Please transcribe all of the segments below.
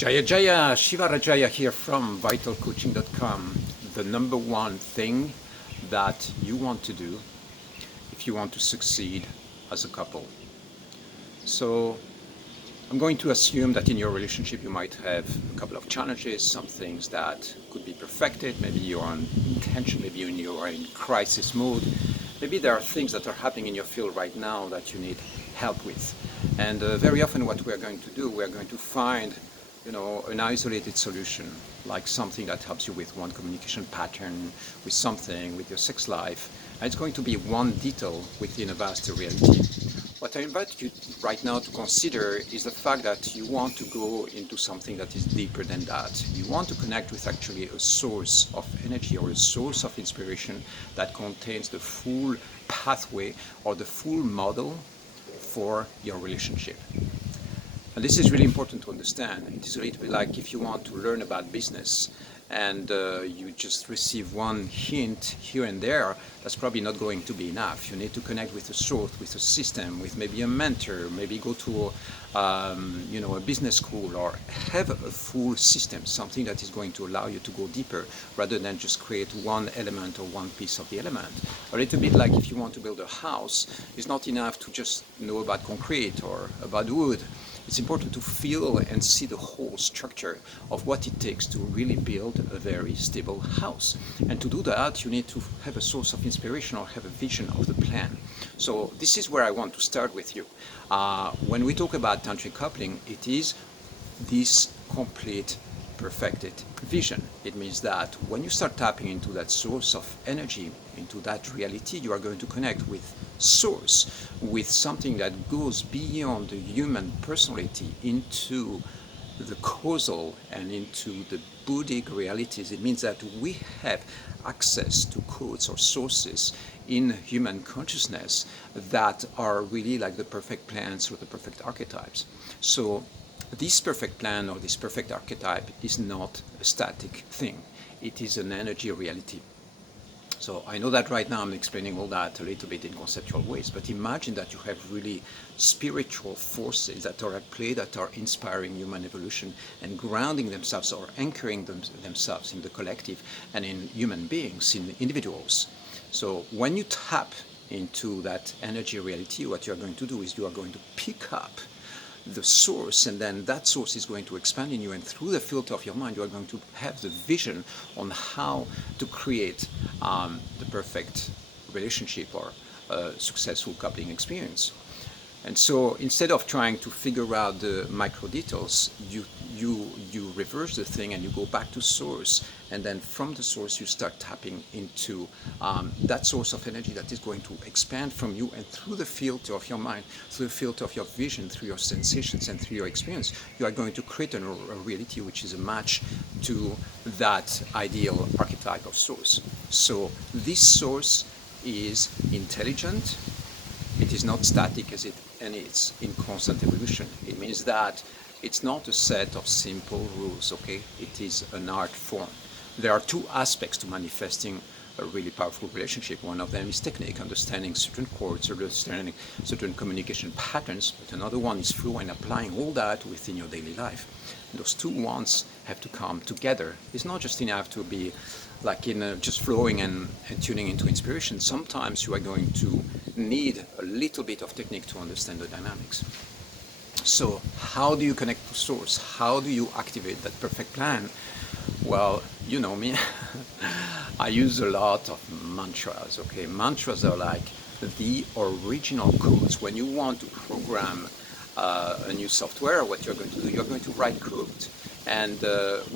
Jaya Jaya, Shiva Rajaya here from vitalcoaching.com. The number one thing that you want to do if you want to succeed as a couple. So I'm going to assume that in your relationship you might have a couple of challenges, some things that could be perfected. Maybe you're on tension, maybe you're in crisis mode. Maybe there are things that are happening in your field right now that you need help with. And very often what we're going to do, we're going to find an isolated solution, like something that helps you with one communication pattern, with something, with your sex life. And it's going to be one detail within a vast reality. What I invite you right now to consider is the fact that you want to go into something that is deeper than that. You want to connect with actually a source of energy or a source of inspiration that contains the full pathway or the full model for your relationship. And this is really important to understand. It is a little bit like if you want to learn about business and you just receive one hint here and there, that's probably not going to be enough. You need to connect with a source, with a system, with maybe a mentor, maybe go to a business school, or have a full system, something that is going to allow you to go deeper rather than just create one element or one piece of the element. A little bit like if you want to build a house, it's not enough to just know about concrete or about wood. It's important to feel and see the whole structure of what it takes to really build a very stable house. And to do that, you need to have a source of inspiration or have a vision of the plan. So this is where I want to start with you. When we talk about tantric coupling, it is this complete perfected vision. It means that when you start tapping into that source of energy, into that reality, you are going to connect with source, with something that goes beyond the human personality into the causal and into the Buddhic realities. It means that we have access to codes or sources in human consciousness that are really like the perfect plans or the perfect archetypes. So this perfect plan or this perfect archetype is not a static thing. It is an energy reality. So I know that right now I'm explaining all that a little bit in conceptual ways, but imagine that you have really spiritual forces that are at play, that are inspiring human evolution and grounding themselves or anchoring themselves in the collective and in human beings, in individuals. So when you tap into that energy reality, what you are going to do is you are going to pick up the source, and then that source is going to expand in you, and through the filter of your mind you are going to have the vision on how to create the perfect relationship or successful coupling experience. And so instead of trying to figure out the micro details, you reverse the thing and you go back to source, and then from the source you start tapping into that source of energy that is going to expand from you, and through the filter of your mind, through the filter of your vision, through your sensations and through your experience, you are going to create a reality which is a match to that ideal archetype of source. So this source is intelligent. It is not static, and it's in constant evolution. It means that it's not a set of simple rules, okay? It is an art form. There are two aspects to manifesting a really powerful relationship. One of them is technique, understanding certain chords, understanding certain communication patterns, but another one is flow and applying all that within your daily life. And those two ones have to come together. It's not just enough to be like just flowing and tuning into inspiration. Sometimes you are going to need a little bit of technique to understand the dynamics. So how do you connect to source? How do you activate that perfect plan? Well, you know me. I use a lot of mantras, okay? Mantras are like the original codes. When you want to program a new software, what you're going to do, you're going to write code. And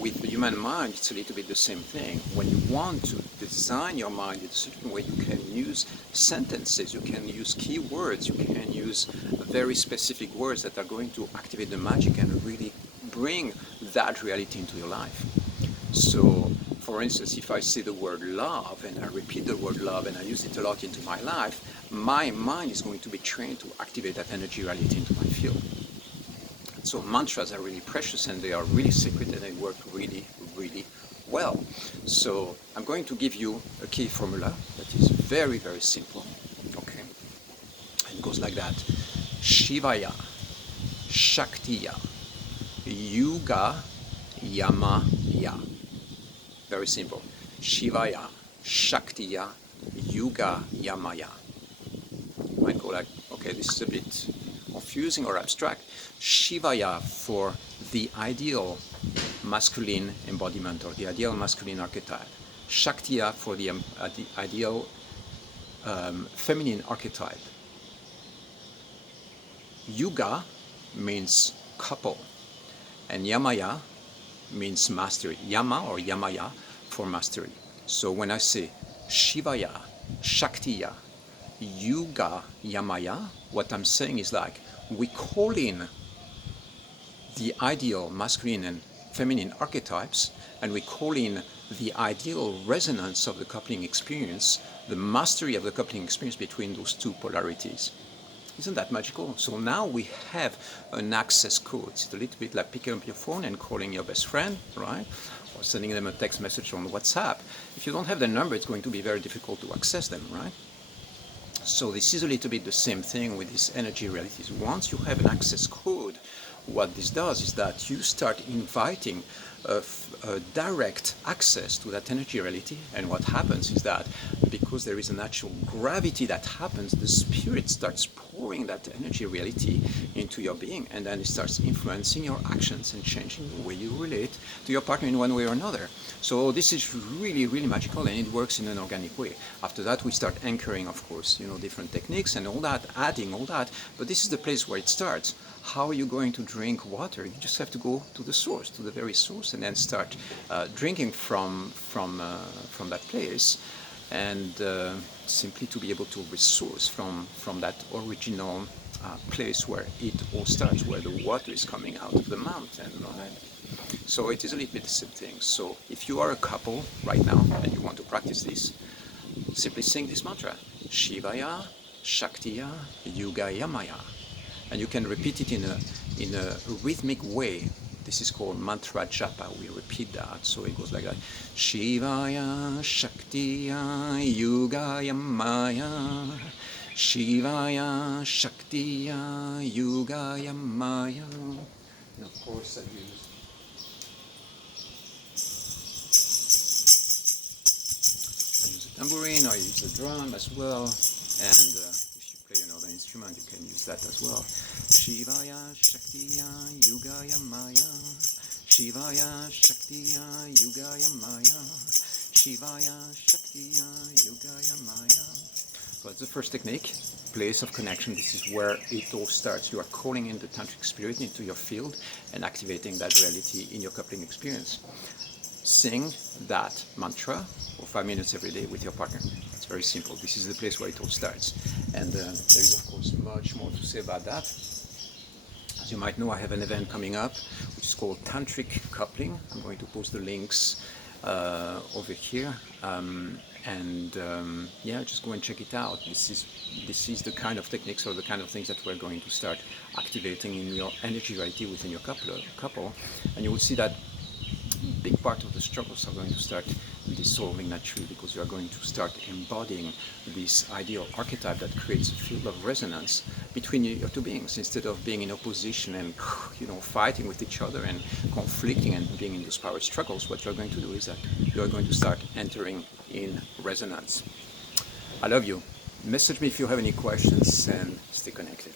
with the human mind, it's a little bit the same thing. When you want to design your mind in a certain way, you can use sentences, you can use keywords, you can use very specific words that are going to activate the magic and really bring that reality into your life. So, for instance, if I say the word love and I repeat the word love and I use it a lot into my life, my mind is going to be trained to activate that energy reality into my field. So mantras are really precious, and they are really secret, and they work really, really well. So I'm going to give you a key formula that is very, very simple. Okay, it goes like that: Shivaya, Shaktiya, Yuga, Yamaya. Very simple. Shivaya, Shaktiya, Yuga, Yamaya. You might go like, okay, this is a bit confusing or abstract. Shivaya for the ideal masculine embodiment or the ideal masculine archetype. Shaktiya for the ideal feminine archetype. Yuga means couple, and Yamaya means mastery. Yama or Yamaya for mastery. So when I say Shivaya, Shaktiya, Yuga, Yamaya, what I'm saying is like we call in the ideal masculine and feminine archetypes, and we call in the ideal resonance of the coupling experience, the mastery of the coupling experience between those two polarities. Isn't that magical? So now we have an access code. It's a little bit like picking up your phone and calling your best friend, right? Or sending them a text message on WhatsApp. If you don't have the number, it's going to be very difficult to access them, right? So this is a little bit the same thing with these energy realities. Once you have an access code, what this does is that you start inviting a direct access to that energy reality, and what happens is that because there is a natural gravity that happens, the spirit starts pouring that energy reality into your being, and then it starts influencing your actions and changing the way you relate to your partner in one way or another. So this is really, really magical, and it works in an organic way. After that, we start anchoring, of course, different techniques and all that, adding all that, but this is the place where it starts. How are you going to drink water? You just have to go to the source, to the very source, and then start drinking from that place, and simply to be able to resource from that original place where it all starts, where the water is coming out of the mountain, right? So it is a little bit the same thing. So if you are a couple right now and you want to practice this, simply sing this mantra: Shivaya, Shaktiya, Yuga, Yamaya. And you can repeat it in a rhythmic way. This is called mantra japa. We repeat that, so it goes like that: Shivaya, Shaktiya, Yuga, Yamaya. Shivaya, Shaktiya, Yuga, Yamaya. And of course, I use a tambourine, I use a drum as well, and if you play another instrument, you can use that as well. Shivaya, Shaktiya, Yuga, Yamaya. Shivaya, Shaktiya, Yuga, Yamaya. Shivaya, Shaktiya, Yuga, Yamaya. So that's the first technique, place of connection. This is where it all starts. You are calling in the Tantric spirit into your field and activating that reality in your coupling experience. Sing that mantra for 5 minutes every day with your partner. It's very simple. This is the place where it all starts. And there is, of course, much more to say about that. As you might know, I have an event coming up which is called Tantric Coupling. I'm going to post the links over here. Yeah, just go and check it out. This is the kind of techniques or the kind of things that we're going to start activating in your energy reality within your couple. And you will see that big part of the struggles are going to start dissolving naturally, because you are going to start embodying this ideal archetype that creates a field of resonance between your two beings, instead of being in opposition and fighting with each other and conflicting and being in those power struggles. What you're going to do is that you're going to start entering in resonance. I love you. Message me if you have any questions, and stay connected.